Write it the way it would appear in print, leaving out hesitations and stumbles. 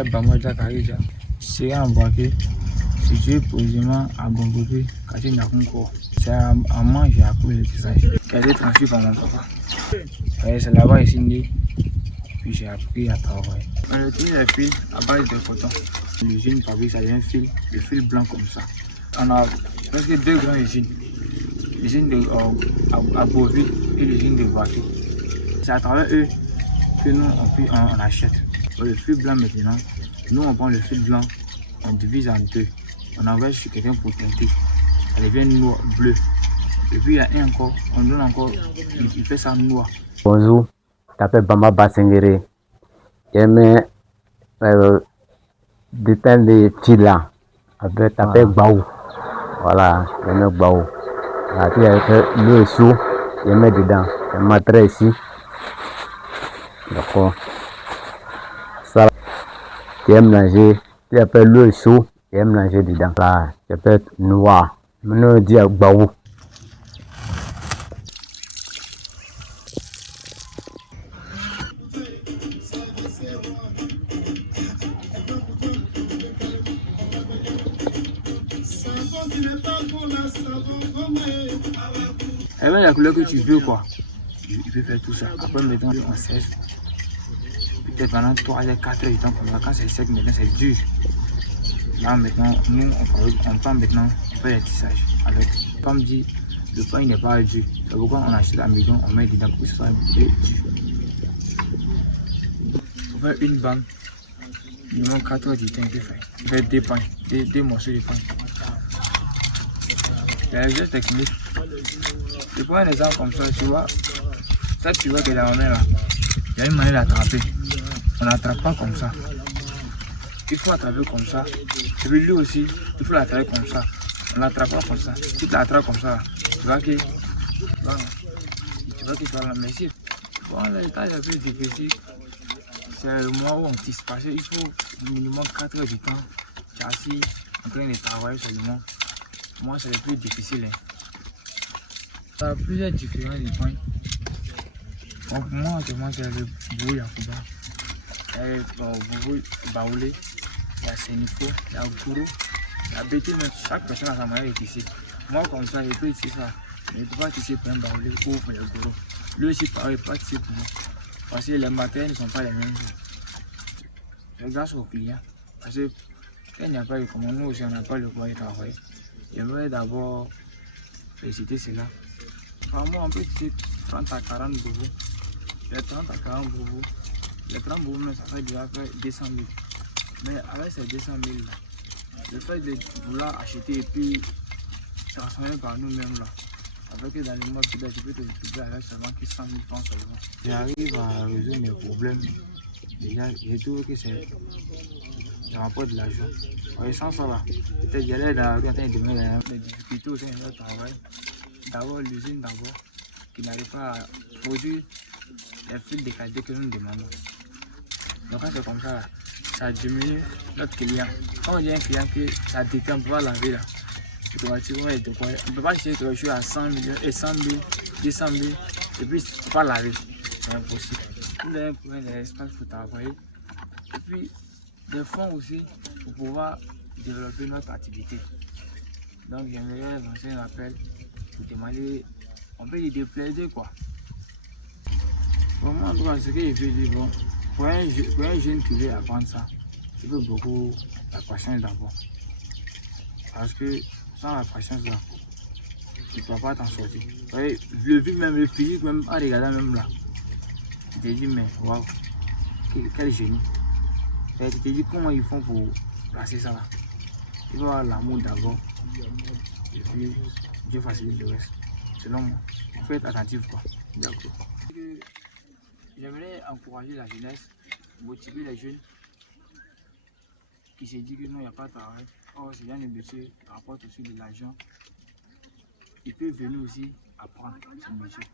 m'appelle Bamaja Karija. C'est embarqué, situé posément à Gombobi, quartier Nyakunko. C'est à moi que j'ai appris le tissage, qui a été transmis par mon papa. C'est là-bas ici né, puis j'ai appris à travailler. On utilise les fils à base de coton. L'usine fabrique ça devient fil, le fil blanc comme ça. On a presque deux grandes usines. L'usine à Beauville et l'usine de Voiture. C'est à travers eux que nous on achète. Le fil blanc maintenant, nous on prend le fil blanc, on divise en deux. On envoie sur quelqu'un pour teinter. Ça devient noir, bleu. Et puis il y a un encore, on donne encore, il fait ça noir. Bonjour, je m'appelle Bamba Bassengere. J'aime déteindre des petits là. Après, tu appelles Baou. Voilà, j'aime Baou. Après, avec l'eau chaud, je mets dedans. Je mettrai ici. D'accord. Ça, j'aime mélanger. Tu appelles l'eau chaud, j'aime mélanger dedans. Là, je peux être noir. Maintenant, on dit Baou. Et même la couleur que tu veux, quoi. Il peut faire tout ça. Après, maintenant, on sèche. Peut-être pendant 3 heures, 4 heures du temps, comme ça. Quand c'est sec, maintenant, c'est dur. Là, maintenant, nous, on prend maintenant, on fait les tissages. Avec, comme dit, le pain n'est pas dur. C'est pourquoi on achète la maison, on met dedans pour que ce soit un peu dur. Pour faire une banque, il manque 4 heures du temps, il peut faire. Il fait deux pains, deux morceaux de pain. Il y a les gestes techniques. Je prends un exemple comme ça, tu vois. Ça, tu vois que la main là, il y a une manière d'attraper. On n'attrape pas comme ça. Il faut attraper comme ça. Et puis lui aussi, il faut l'attraper comme ça. On l'attrape pas comme ça. Si tu l'attrapes comme ça, tu vois que. Voilà. Tu vois qu'il soit là. Mais si. Bon, le tâche est plus difficile. C'est le mois où on tisse. Parce qu'il faut minimum 4 heures du temps. Tu es assis en train de travailler seulement. Moi, c'est le plus difficile. Hein. Il y a plusieurs différents de points. Donc, moi, c'est le boubou Yakuba. Il y a le boubou Baoulé. Il y a Sénifo, il y a Gourou, il y a Bété, mais chaque personne a sa manière de tisser. Moi, comme ça, je peux tisser ça. Mais je ne peux pas tisser pour un Baoulé ou pour les Gourou. Lui aussi, pareil, pas tisser pour moi. Parce que les matériels ne sont pas les mêmes. Je regarde au client. Parce que quand il n'y a pas de commande, nous aussi, on n'a pas le droit de travailler. J'aimerais d'abord féliciter cela. Par mois, on peut tisser 30 à 40 boubous. Les 30 à 40 boubous, les 30 boubous, ça fait déjà 200 000. Mais avec ces 200 000 là, le fait de vouloir acheter et puis transformer par nous-mêmes là, avec que dans les mois peut-être je peux te retrouver avec seulement 100 000 francs seulement. J'arrive à résoudre mes problèmes. Déjà, je trouve que c'est rapporte de l'argent. Sans ça là, peut-être j'allais dans la rue en train de demander des difficultés au sein de notre travail. D'abord l'usine qui n'arrive pas à produire les fils de qualité que nous demandons. Donc quand c'est comme ça là, ça diminue notre client. Quand on dit un client que ça détient pour pouvoir laver là, on ne peut pas essayer de jouer à 100 millions et 100 000, 200 000 et puis il ne faut pas laver. C'est impossible. Nous devons trouver des espaces pour travailler et puis des fonds aussi pour pouvoir développer notre activité. Donc j'aimerais lancer un appel pour demander, on peut y déplaider quoi. Pour moi, ce que je peux dire, bon, pour un jeune qui veut apprendre ça, il faut beaucoup la patience d'abord. Parce que sans la patience là, tu ne peux pas t'en sortir. Le vu même, le physique même, en regardant même là, tu te dis mais waouh, quel génie. Et tu te dis comment ils font pour placer ça là. Il faut avoir l'amour d'abord. Et puis Dieu facilite le reste. Selon moi, il faut être attentif quoi. D'accord. J'aimerais encourager la jeunesse, motiver les jeunes qui se disent que non, il n'y a pas de travail. Or, c'est bien le métier, rapporte aussi de l'argent. Ils peuvent venir aussi apprendre ce métier.